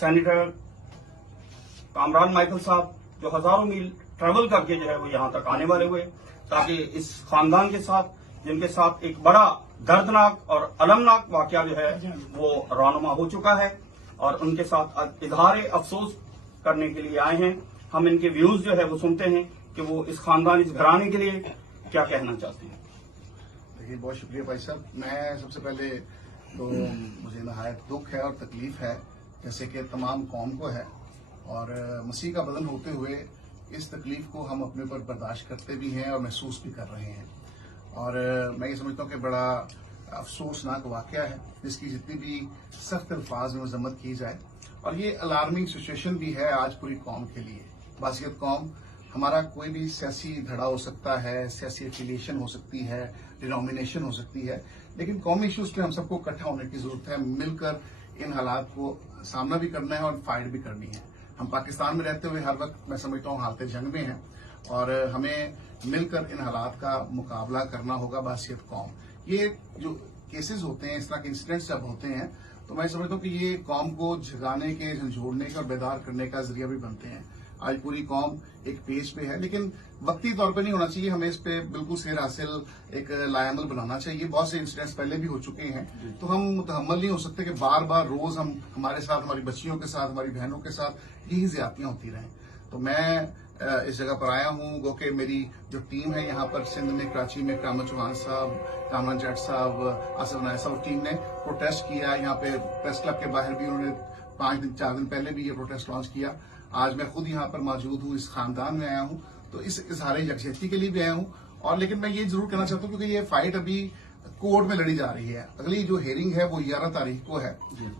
Senator Kamran Michael साहब जो हजारों मील ट्रेवल करके जो है वो यहाँ तक आने वाले हुए, ताकि इस खानदान के साथ जिनके साथ एक बड़ा दर्दनाक और अलमनाक वाकया जो है वो रौनमा हो चुका है, और उनके साथ इजहार अफसोस करने के लिए आए हैं। हम इनके व्यूज जो है वो सुनते हैं कि वो इस खानदान, इस घराने के लिए क्या कहना चाहते हैं। देखिए, बहुत शुक्रिया भाई साहब। मैं सबसे पहले तो मुझे नहायत दुख है और तकलीफ है, जैसे कि तमाम कौम को है, और मसीह का बदन होते हुए इस तकलीफ को हम अपने ऊपर बर्दाश्त करते भी हैं और महसूस भी कर रहे हैं। और मैं ये समझता हूँ कि बड़ा अफसोसनाक वाकया है, जिसकी जितनी भी सख्त अल्फाज में मजम्मत की जाए। और ये अलार्मिंग सिचुएशन भी है आज पूरी कौम के लिए। बासियत कौम, हमारा कोई भी सियासी धड़ा हो सकता है, सियासी एफिलिएशन हो सकती है, डिनोमिनेशन हो सकती है, लेकिन कौमी इश्यूज पे हम सबको इकट्ठा होने की जरूरत है। मिलकर इन हालात को सामना भी करना है और फाइट भी करनी है। हम पाकिस्तान में रहते हुए हर वक्त मैं समझता हूँ हालत जंग में हैं, और हमें मिलकर इन हालात का मुकाबला करना होगा। बासियत कौम, ये जो केसेस होते हैं, इस तरह के इंसिडेंट्स जब होते हैं, तो मैं समझता हूँ कि ये कौम को जगाने के, झंझोड़ने के और बेदार करने का जरिया भी बनते हैं। आज पूरी कौम एक पेज पे है, लेकिन वक्ती तौर पे नहीं होना चाहिए। हमें इस पे बिल्कुल सेर हासिल एक लायमल बनाना चाहिए। बहुत से इंसिडेंट्स पहले भी हो चुके हैं, तो हम मुतहम्मल नहीं हो सकते कि बार बार रोज हम हमारे साथ, हमारी बच्चियों के साथ, हमारी बहनों के साथ यही ज्यादतियां होती रहें। तो मैं इस जगह पर आया हूँ, गो कि मेरी जो टीम है यहाँ पर सिंध में, कराची में, कामरान चौहान साहब, कामरान जट साहब, आसिफ नायक साहब टीम ने प्रोटेस्ट किया। यहाँ पे प्रेस क्लब के बाहर भी उन्होंने 4 दिन पहले भी ये प्रोटेस्ट लॉन्च किया। आज मैं खुद यहाँ पर मौजूद हूँ, इस खानदान में आया हूँ, तो इस इजहार यकजहती के लिए भी आया हूँ। और लेकिन मैं ये जरूर कहना चाहता हूँ, क्योंकि ये फाइट अभी कोर्ट में लड़ी जा रही है। अगली जो हेयरिंग है वो 11 तारीख को है,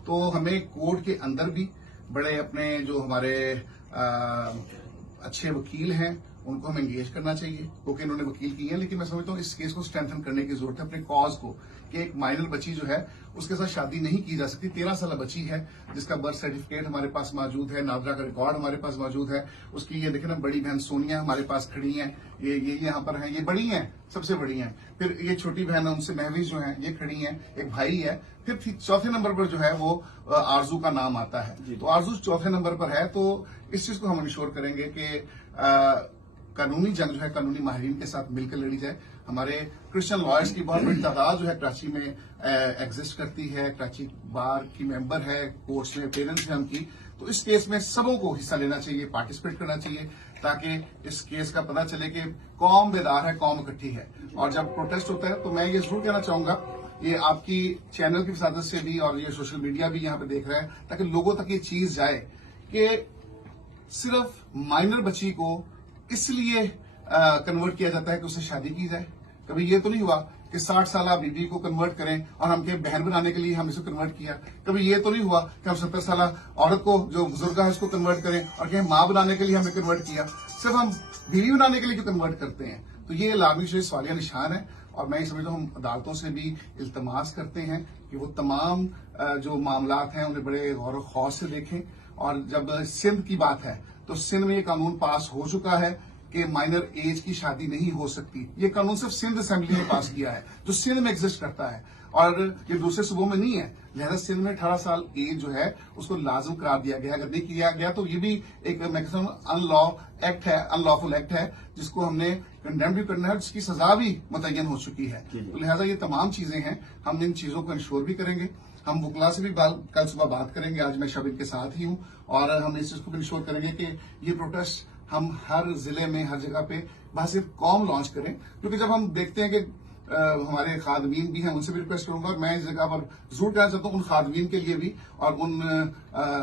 तो हमें कोर्ट के अंदर भी बड़े अपने जो हमारे अच्छे वकील हैं उनको हमें एंगेज करना चाहिए, क्योंकि इन्होंने वकील की है। लेकिन मैं समझता हूँ इस केस को स्ट्रेंथन करने की जरूरत है, अपने कॉज को, कि एक माइनर बच्ची जो है उसके साथ शादी नहीं की जा सकती। 13 साल बच्ची है, जिसका बर्थ सर्टिफिकेट हमारे पास मौजूद है, नादरा का रिकॉर्ड हमारे पास मौजूद है। उसकी ये देखें ना, बड़ी बहन सोनिया हमारे पास खड़ी है, ये यहाँ पर है, ये बड़ी है, सबसे बड़ी है। फिर ये छोटी बहन है, उनसे महवीज जो है ये खड़ी है, एक भाई है। फिर चौथे नंबर पर जो है वो आरजू का नाम आता है, तो आरजू चौथे नंबर पर है। तो इस चीज को हम इंश्योर करेंगे कि कानूनी जंग जो है कानूनी माहिरीन के साथ मिलकर लड़ी जाए। हमारे क्रिश्चियन लॉयर्स की बहुत बड़ी तादाद जो है कराची में एग्जिस्ट करती है, कराची बार की मेंबर है, कोर्ट्स में पेरेंट्स हैं उनकी। तो इस केस में सबों को हिस्सा लेना चाहिए, पार्टिसिपेट करना चाहिए, ताकि इस केस का पता चले कि कौम बेदार है, कौम इकट्ठी है। और जब प्रोटेस्ट होता है तो मैं ये जरूर कहना चाहूंगा, ये आपकी चैनल की मदद से भी और ये सोशल मीडिया भी यहाँ पे देख रहा है, ताकि लोगों तक ये चीज जाए कि सिर्फ माइनर बच्ची को इसलिए कन्वर्ट किया जाता है कि उससे शादी की जाए। कभी ये तो नहीं हुआ कि 60 साल बीबी को कन्वर्ट करें और हम बहन बनाने के लिए हम इसे कन्वर्ट किया। कभी ये तो नहीं हुआ कि हम 70 साल औरत को जो बुजुर्ग है उसको कन्वर्ट करें और कहें मां बनाने के लिए हमने कन्वर्ट किया। सिर्फ हम बीवी बनाने के लिए क्यों कन्वर्ट करते हैं? तो ये अलार्मिंग सवालिया निशान है। और मैं ये समझता हूँ हम अदालतों से भी इल्तमास करते हैं कि वो तमाम जो मामलात हैं उन्हें बड़े गौर खौफ से देखें। और जब सिंध की बात है तो सिंध में ये कानून पास हो चुका है कि माइनर एज की शादी नहीं हो सकती। ये कानून सिर्फ सिंध असेंबली ने पास किया है, जो सिंध में एग्जिस्ट करता है, और ये दूसरे सूबों में नहीं है। लिहाजा सिंध में 18 साल एज जो है उसको लाजम करार दिया गया। अगर नहीं किया गया तो ये भी एक मैक्सिमम अनलॉफुल एक्ट है, जिसको हमने कंडेम भी करना है, जिसकी सजा भी मुतय्यन हो चुकी है। तो लिहाजा ये तमाम चीजें हैं, हम इन चीजों को इंश्योर भी करेंगे। हम वकला से भी कल सुबह बात करेंगे, आज मैं शबीर के साथ ही हूँ, और हम इस चीज को भी इंश्योर करेंगे कि ये प्रोटेस्ट हम हर जिले में, हर जगह पे बासित कौम लॉन्च करें। क्योंकि जब हम देखते हैं कि हमारे खादमीन भी हैं, उनसे भी रिक्वेस्ट करूंगा, और मैं इस जगह पर जरूर कहना चाहता हूँ उन खादमीन के लिए भी और उन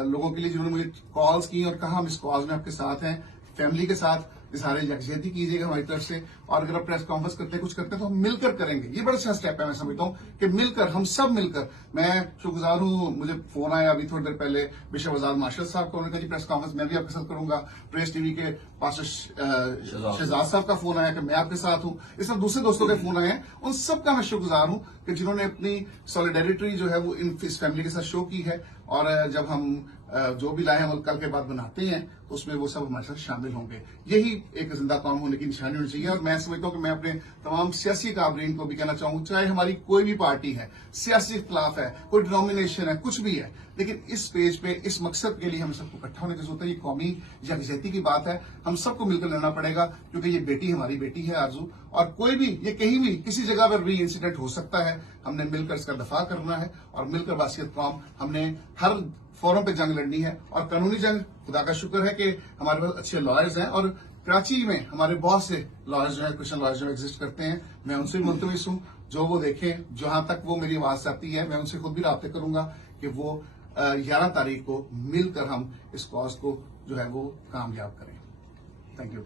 लोगों के लिए जिन्होंने मुझे कॉल्स की और कहा हम इस कॉज में आपके साथ हैं, फैमिली के साथ सारे यकजहती कीजिएगा हमारी तरफ से। और अगर आप प्रेस कॉन्फ्रेंस करते हैं, कुछ करते हैं, तो हम मिलकर करेंगे। ये बड़ा अच्छा स्टेप है, मैं समझता हूँ कि मिलकर, हम सब मिलकर। मैं शुक्रगुजार हूँ, मुझे फोन आया अभी थोड़ी देर पहले बिशप आजाद मार्शल साहब को, उन्होंने कहा जी प्रेस कॉन्फ्रेंस मैं भी आपके साथ करूंगा। प्रेस टीवी के पास्टर शहजाद साहब का फोन आया कि मैं आपके साथ हूँ। इस तरह दूसरे दोस्तों के फोन आए हैं, उन सबका मैं शुक्रगुजार हूँ कि जिन्होंने अपनी सॉलिडेरिटी जो है वो इस फैमिली के साथ शो की है। और जब हम जो भी लाए हम कल के बाद बनाते हैं तो उसमें वो सब हमारे साथ शामिल होंगे। यही एक जिंदा कौम होने की निशानी होनी चाहिए। और मैं समझता हूं कि मैं अपने तमाम सियासी काबरीन को भी कहना चाहूंगा, चाहे हमारी कोई भी पार्टी है, सियासी इख्तलाफ है, कोई डिनोमिनेशन है, कुछ भी है, लेकिन इस पेज पे इस मकसद के लिए हमें सबको इकट्ठा होने की जरूरत है। ये कौमी यकजहती की बात है, हम सबको मिलकर लड़ना पड़ेगा, क्योंकि ये बेटी हमारी बेटी है आरजू, और कोई भी ये कहीं भी किसी जगह पर भी इंसिडेंट हो सकता है। हमने मिलकर इसका दफा करना है और मिलकर बासियत कौम हमने हर फोरम पे जंग लड़नी है। और कानूनी जंग, खुदा का शुक्र है कि हमारे पास अच्छे लॉयर्स हैं और कराची में हमारे बहुत से लॉयर्स जो है, क्रिश्चियन लॉयर्स जो एग्जिस्ट करते हैं। मैं उनसे भी मुल्तमिस हूं, जो वो देखें, जहां तक वो मेरी आवाज आती है मैं उनसे खुद भी राब्ते करूंगा कि वो 11 तारीख को मिलकर हम इस कॉज को जो है वो कामयाब करें। Thank you.